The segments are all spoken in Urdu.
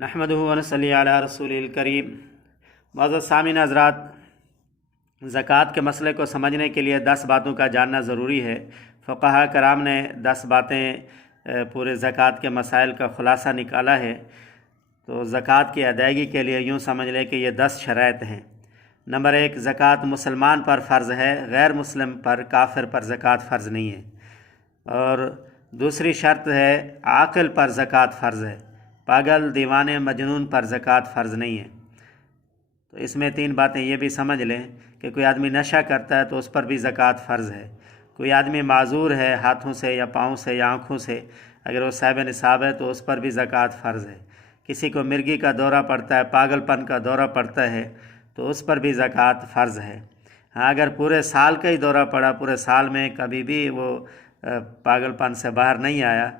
نحمدہ ونصلی علی رسول الکریم۔ معزز سامعین حضرات، زکوٰۃ کے مسئلے کو سمجھنے کے لیے 10 باتوں کا جاننا ضروری ہے۔ فقہاء کرام نے 10 باتیں پورے زکوٰۃ کے مسائل کا خلاصہ نکالا ہے۔ تو زکوٰۃ کی ادائیگی کے لیے یوں سمجھ لیں کہ یہ 10 شرائط ہیں۔ نمبر 1، زکوٰۃ مسلمان پر فرض ہے، غیر مسلم پر، کافر پر زکوٰۃ فرض نہیں ہے۔ اور دوسری شرط ہے عاقل پر زکوٰۃ فرض ہے، پاگل، دیوانے، مجنون پر زکوٰۃ فرض نہیں ہے۔ تو اس میں 3 باتیں یہ بھی سمجھ لیں کہ کوئی آدمی نشہ کرتا ہے تو اس پر بھی زکوٰۃ فرض ہے۔ کوئی آدمی معذور ہے ہاتھوں سے یا پاؤں سے یا آنکھوں سے، اگر وہ صاحب نصاب ہے تو اس پر بھی زکوٰۃ فرض ہے۔ کسی کو مرگی کا دورہ پڑتا ہے، پاگل پن کا دورہ پڑتا ہے تو اس پر بھی زکوٰۃ فرض ہے۔ ہاں، اگر پورے سال کا ہی دورہ پڑا، پورے سال میں کبھی بھی وہ پاگل پن سے باہر نہیں آیا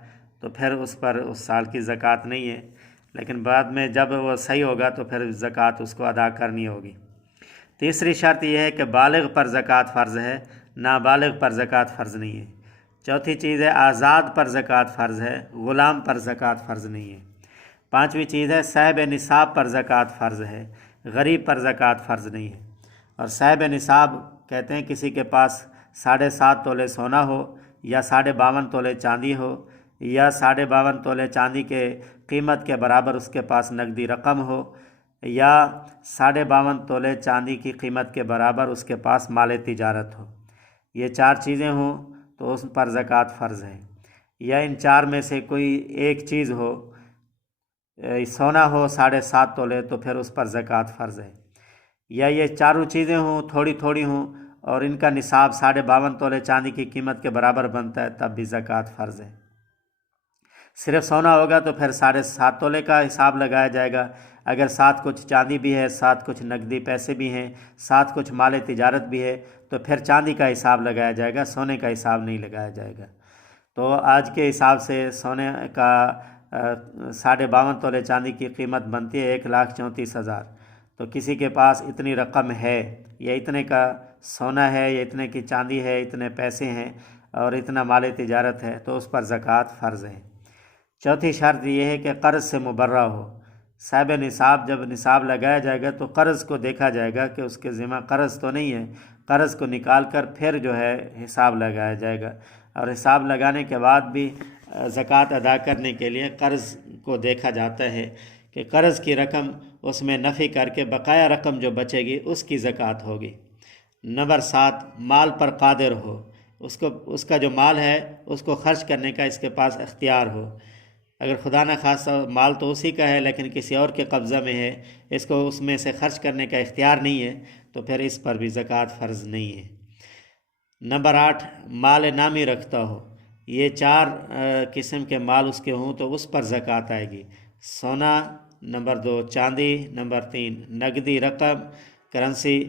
تو پھر اس پر اس سال کی زکوٰۃ نہیں ہے، لیکن بعد میں جب وہ صحیح ہوگا تو پھر زکوٰۃ اس کو ادا کرنی ہوگی۔ تیسری شرط یہ ہے کہ بالغ پر زکوٰۃ فرض ہے، نابالغ پر زکوٰۃ فرض نہیں ہے۔ چوتھی چیز ہے آزاد پر زکوٰۃ فرض ہے، غلام پر زکوٰۃ فرض نہیں ہے۔ پانچویں چیز ہے صاحب نصاب پر زکوٰۃ فرض ہے، غریب پر زکوٰۃ فرض نہیں ہے۔ اور صاحب نصاب کہتے ہیں کسی کے پاس 7.5 تولے سونا ہو، یا 52.5 تولے چاندی ہو، یا 52.5 تولے چاندی کے قیمت کے برابر اس کے پاس نقدی رقم ہو، یا 52.5 تولے چاندی کی قیمت کے برابر اس کے پاس مال تجارت ہو۔ یہ 4 چیزیں ہوں تو اس پر زکوٰۃ فرض ہے۔ یا ان 4 میں سے کوئی ایک چیز ہو، سونا ہو 7.5 تولے تو پھر اس پر زکوٰۃ فرض ہے۔ یا یہ چاروں چیزیں ہوں، تھوڑی تھوڑی ہوں، اور ان کا نصاب 52.5 تولے چاندی کی قیمت کے برابر بنتا ہے تب بھی زکوٰۃ فرض ہے۔ صرف سونا ہوگا تو پھر 7.5 تولے کا حساب لگایا جائے گا۔ اگر ساتھ کچھ چاندی بھی ہے، ساتھ کچھ نقدی پیسے بھی ہیں، ساتھ کچھ مال تجارت بھی ہے تو پھر چاندی کا حساب لگایا جائے گا، سونے کا حساب نہیں لگایا جائے گا۔ تو آج کے حساب سے سونے کا 52.5 تولے چاندی کی قیمت بنتی ہے 1,34,000۔ تو کسی کے پاس اتنی رقم ہے، یا اتنے کا سونا ہے، یا اتنے کی چاندی ہے، اتنے پیسے ہیں اور اتنا مال تجارت ہے تو اس پر زکوٰۃ فرض ہے۔ چوتھی شرط یہ ہے کہ قرض سے مبرہ ہو۔ صاحب نصاب جب نصاب لگایا جائے گا تو قرض کو دیکھا جائے گا کہ اس کے ذمہ قرض تو نہیں ہے، قرض کو نکال کر پھر جو ہے حساب لگایا جائے گا۔ اور حساب لگانے کے بعد بھی زکوٰۃ ادا کرنے کے لیے قرض کو دیکھا جاتا ہے کہ قرض کی رقم اس میں نفی کر کے بقایا رقم جو بچے گی اس کی زکوٰۃ ہوگی۔ نمبر 7، مال پر قادر ہو، اس کا جو مال ہے اس کو خرچ کرنے کا اس کے پاس اختیار ہو۔ اگر خدا نخواستہ مال تو اسی کا ہے لیکن کسی اور کے قبضہ میں ہے، اس کو اس میں سے خرچ کرنے کا اختیار نہیں ہے تو پھر اس پر بھی زکوٰۃ فرض نہیں ہے۔ نمبر 8، مال نامی رکھتا ہو۔ یہ 4 قسم کے مال اس کے ہوں تو اس پر زکوٰۃ آئے گی۔ سونا، نمبر 2 چاندی، نمبر 3 نقدی رقم کرنسی،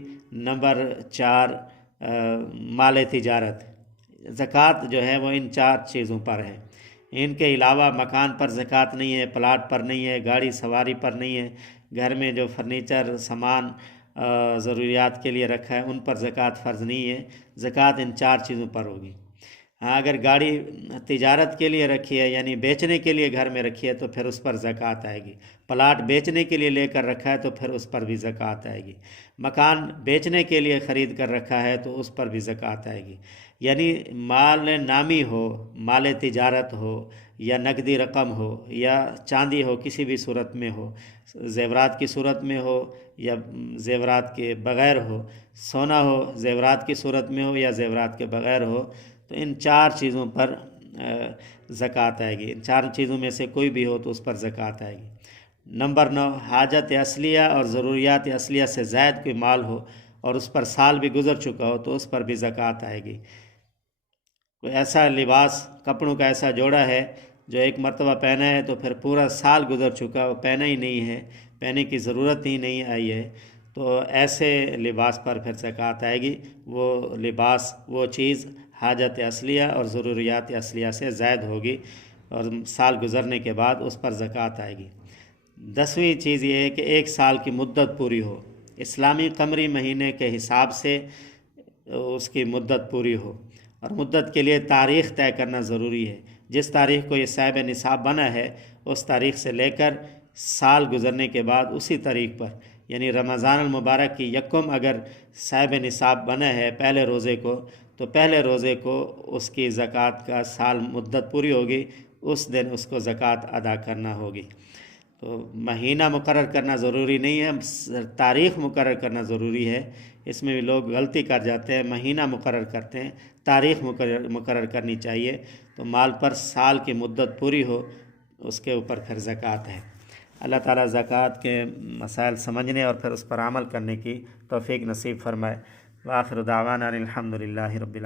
نمبر 4 مال تجارت۔ زکوٰۃ جو ہے وہ ان 4 چیزوں پر ہے۔ ان کے علاوہ مکان پر زکوٰۃ نہیں ہے، پلاٹ پر نہیں ہے، گاڑی سواری پر نہیں ہے، گھر میں جو فرنیچر سامان ضروریات کے لیے رکھا ہے ان پر زکوٰۃ فرض نہیں ہے۔ زکوٰۃ ان 4 چیزوں پر ہوگی۔ ہاں، اگر گاڑی تجارت کے لیے رکھی ہے یعنی بیچنے کے لیے گھر میں رکھی ہے تو پھر اس پر زکوٰۃ آئے گی۔ پلاٹ بیچنے کے لیے لے کر رکھا ہے تو پھر اس پر بھی زکوٰۃ آئے گی۔ مکان بیچنے کے لیے خرید کر رکھا ہے تو اس پر بھی زکوٰۃ آئے گی۔ یعنی مال نامی ہو، مال تجارت ہو، یا نقدی رقم ہو، یا چاندی ہو، کسی بھی صورت میں ہو، زیورات کی صورت میں ہو یا زیورات کے بغیر ہو، سونا ہو زیورات کی صورت میں ہو یا زیورات کے بغیر ہو، تو ان 4 چیزوں پر زکوٰۃ آئے گی۔ ان 4 چیزوں میں سے کوئی بھی ہو تو اس پر زکوٰۃ آئے گی۔ نمبر 9، حاجت اصلیہ اور ضروریات اصلیہ سے زائد کوئی مال ہو اور اس پر سال بھی گزر چکا ہو تو اس پر بھی زکوٰۃ آئے گی۔ کوئی ایسا لباس، کپڑوں کا ایسا جوڑا ہے جو ایک مرتبہ پہنا ہے تو پھر پورا سال گزر چکا، وہ پہنا ہی نہیں ہے، پہننے کی ضرورت ہی نہیں آئی ہے، تو ایسے لباس پر پھر زکوٰۃ آئے گی۔ وہ لباس، وہ چیز حاجت اصلیہ اور ضروریات اصلیہ سے زائد ہوگی اور سال گزرنے کے بعد اس پر زکوٰۃ آئے گی۔ 10ویں چیز یہ ہے کہ 1 سال کی مدت پوری ہو، اسلامی قمری مہینے کے حساب سے اس کی مدت پوری ہو، اور مدت کے لیے تاریخ طے کرنا ضروری ہے۔ جس تاریخ کو یہ صاحب نصاب بنا ہے اس تاریخ سے لے کر سال گزرنے کے بعد اسی تاریخ پر، یعنی رمضان المبارک کی یکم اگر صاحب نصاب بنا ہے پہلے روزے کو، تو پہلے روزے کو اس کی زکوٰۃ کا سال مدت پوری ہوگی، اس دن اس کو زکوٰۃ ادا کرنا ہوگی۔ تو مہینہ مقرر کرنا ضروری نہیں ہے، تاریخ مقرر کرنا ضروری ہے۔ اس میں بھی لوگ غلطی کر جاتے ہیں، مہینہ مقرر کرتے ہیں، تاریخ مقرر کرنی چاہیے۔ تو مال پر سال کی مدت پوری ہو اس کے اوپر پھر زکوٰۃ ہے۔ اللہ تعالیٰ زکوٰۃ کے مسائل سمجھنے اور پھر اس پر عمل کرنے کی توفیق نصیب فرمائے۔ وآخر دعوانا الحمد للہ رب العالمین۔